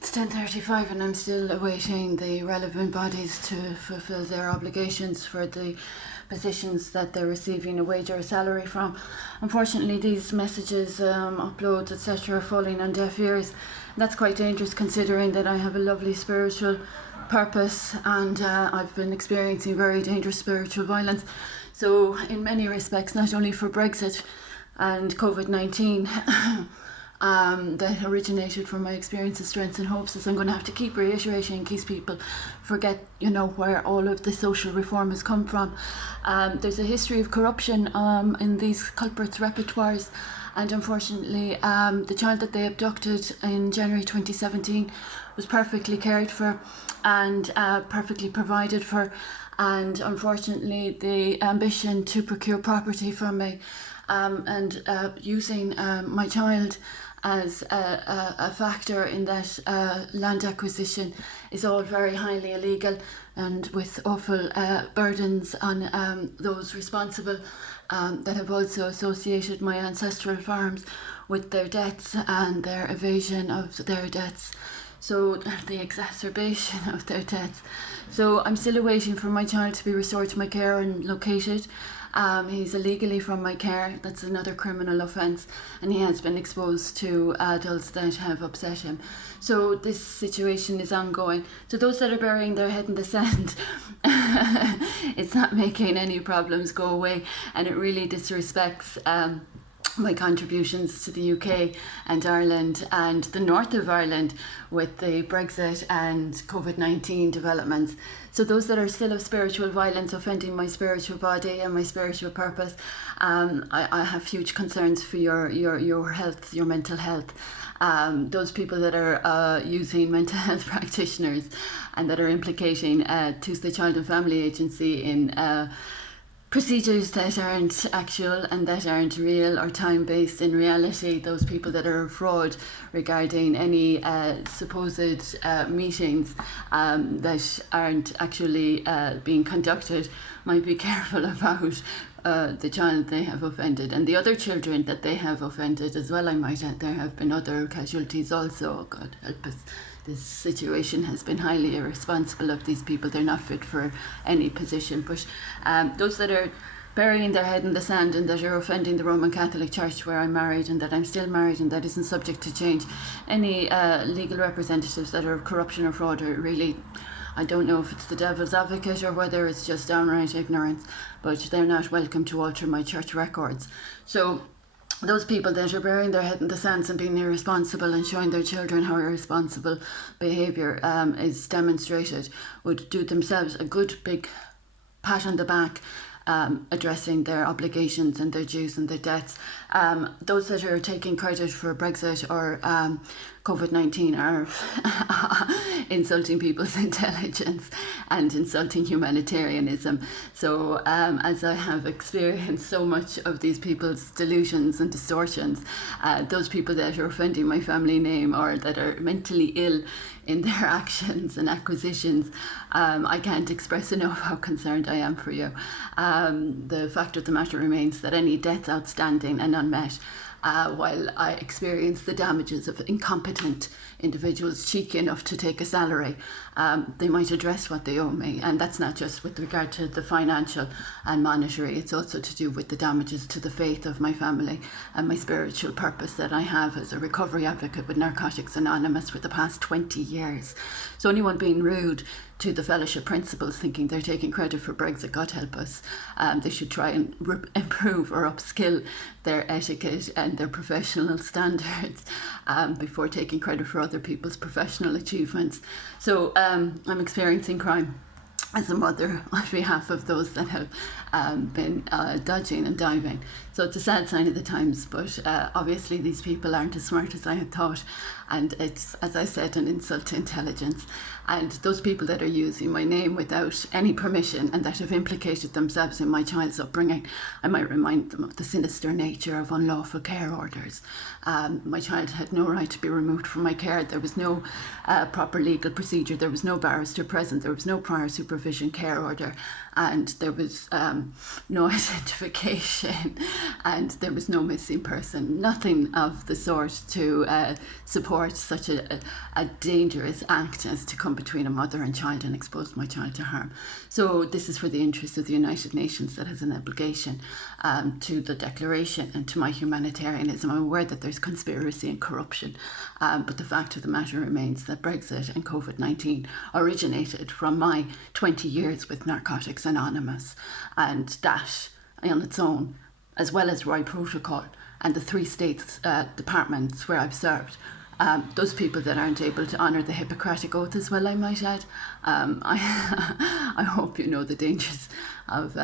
It's 10:35 and I'm still awaiting the relevant bodies to fulfil their obligations for the positions that they're receiving a wage or a salary from. Unfortunately, these messages, uploads, etc., are falling on deaf ears. That's quite dangerous considering that I have a lovely spiritual purpose and I've been experiencing very dangerous spiritual violence. So, in many respects, not only for Brexit and COVID-19, that originated from my experiences, strengths and hopes, as I'm going to have to keep reiterating in case people forget, where all of the social reform has come from. There's a history of corruption in these culprits' repertoires, and unfortunately the child that they abducted in January 2017 was perfectly cared for and perfectly provided for, and unfortunately the ambition to procure property from me and using my child as a factor in that land acquisition is all very highly illegal and with awful burdens on those responsible that have also associated my ancestral farms with their debts and their evasion of their debts. So the exacerbation of their debts. So I'm still waiting for my child to be restored to my care and located. He's illegally from my care. That's another criminal offence, and he has been exposed to adults that have upset him. So this situation is ongoing. So those that are burying their head in the sand, it's not making any problems go away, and it really disrespects my contributions to the UK and Ireland and the north of Ireland with the Brexit and COVID-19 developments. So those that are still of spiritual violence, offending my spiritual body and my spiritual purpose, I have huge concerns for your health, your mental health. Those people that are using mental health practitioners and that are implicating Tuesday Child and Family Agency in procedures that aren't actual and that aren't real or time-based in reality, those people that are a fraud regarding any supposed meetings that aren't actually being conducted, might be careful about the child they have offended and the other children that they have offended as well. I might add, there have been other casualties also. God help us. This situation has been highly irresponsible of these people. They're not fit for any position. But those that are burying their head in the sand and that are offending the Roman Catholic Church where I'm married and that I'm still married and that isn't subject to change, any legal representatives that are of corruption or fraud are really, I don't know if it's the devil's advocate or whether it's just downright ignorance, but they're not welcome to alter my church records. So those people that are burying their head in the sands and being irresponsible and showing their children how irresponsible behaviour is demonstrated would do themselves a good big pat on the back, addressing their obligations and their dues and their debts. Those that are taking credit for Brexit or COVID-19 are insulting people's intelligence and insulting humanitarianism. So as I have experienced so much of these people's delusions and distortions, those people that are offending my family name or that are mentally ill in their actions and acquisitions, I can't express enough how concerned I am for you. The fact of the matter remains that any debts outstanding and unmet, while I experience the damages of incompetent individuals cheeky enough to take a salary, they might address what they owe me. And that's not just with regard to the financial and monetary, it's also to do with the damages to the faith of my family and my spiritual purpose that I have as a recovery advocate with Narcotics Anonymous for the past 20 years. So anyone being rude to the fellowship principles, thinking they're taking credit for Brexit, God help us, they should try and improve or upskill their etiquette and their professional standards before taking credit for other people's professional achievements. So I'm experiencing crime as a mother on behalf of those that have been dodging and diving. So it's a sad sign of the times, but obviously these people aren't as smart as I had thought, and it's, as I said, an insult to intelligence. And those people that are using my name without any permission and that have implicated themselves in my child's upbringing, I might remind them of the sinister nature of unlawful care orders. My child had no right to be removed from my care. There was no proper legal procedure. There was no barrister present. There was no prior supervision care order. And there was no identification and there was no missing person, nothing of the sort to support such a dangerous act as to come between a mother and child and expose my child to harm. So this is for the interests of the United Nations that has an obligation to the declaration and to my humanitarianism. I'm aware that there's conspiracy and corruption, but the fact of the matter remains that Brexit and COVID-19 originated from my 20 years with Narcotics Anonymous, and that on its own, as well as Roy Protocol and the 3 states departments where I've served, those people that aren't able to honour the Hippocratic Oath as well, I might add, I hope you know the dangers of,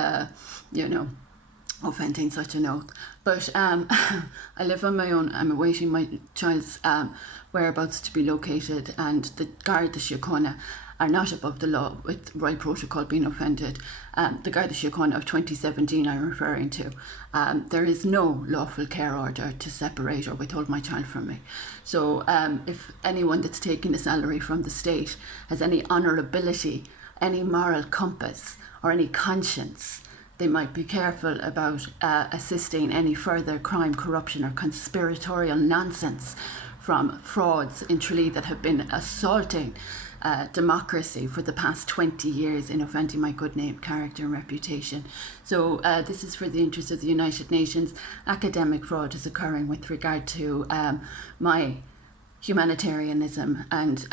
offending such an oath. But I live on my own. I'm awaiting my child's whereabouts to be located, and the Garda Síochána are not above the law with Roy Protocol being offended. The Garda Síochána of 2017 I'm referring to. There is no lawful care order to separate or withhold my child from me. So if anyone that's taking a salary from the state has any honourability, any moral compass or any conscience, they might be careful about assisting any further crime, corruption or conspiratorial nonsense from frauds in Tralee that have been assaulting democracy for the past 20 years in offending my good name, character and reputation. So this is for the interest of the United Nations. Academic fraud is occurring with regard to my humanitarianism and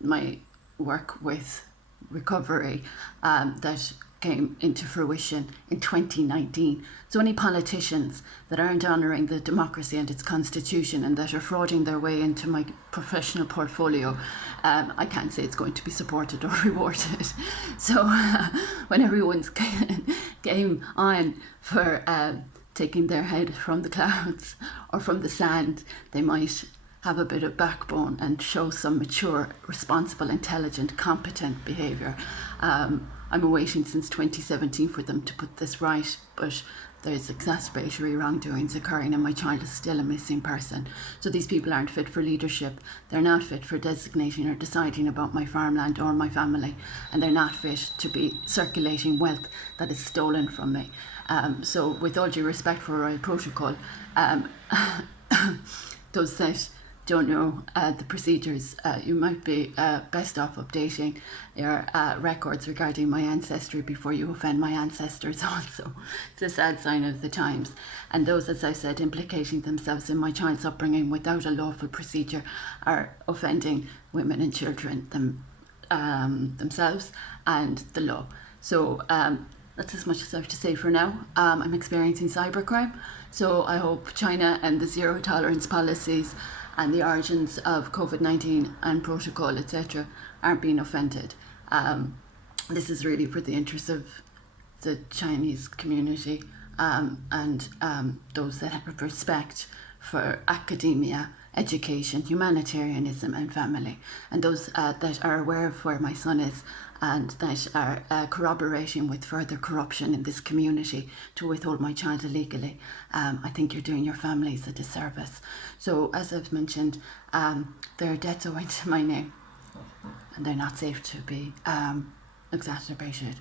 my work with recovery that came into fruition in 2019. So any politicians that aren't honouring the democracy and its constitution and that are frauding their way into my professional portfolio, I can't say it's going to be supported or rewarded. So when everyone's game on for taking their head from the clouds or from the sand, they might have a bit of backbone and show some mature, responsible, intelligent, competent behaviour. I'm awaiting since 2017 for them to put this right, but there's exacerbatory wrongdoings occurring and my child is still a missing person. So these people aren't fit for leadership, they're not fit for designating or deciding about my farmland or my family, and they're not fit to be circulating wealth that is stolen from me. So with all due respect for Royal Protocol, those that don't know the procedures, you might be best off updating your records regarding my ancestry before you offend my ancestors also. It's a sad sign of the times. And those, as I said, implicating themselves in my child's upbringing without a lawful procedure are offending women and children themselves and the law. So that's as much as I have to say for now. I'm experiencing cybercrime, so I hope China and the zero tolerance policies and the origins of COVID-19 and protocol, etc., aren't being offended. This is really for the interests of the Chinese community and those that have respect for academia, education, humanitarianism and family, and those that are aware of where my son is and that are corroborating with further corruption in this community to withhold my child illegally. I think you're doing your families a disservice. So as I've mentioned, there are debts owing to my name and they're not safe to be exacerbated.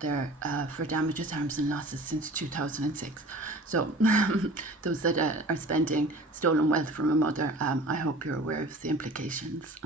They're for damages, harms and losses since 2006. So those that are spending stolen wealth from a mother, I hope you're aware of the implications.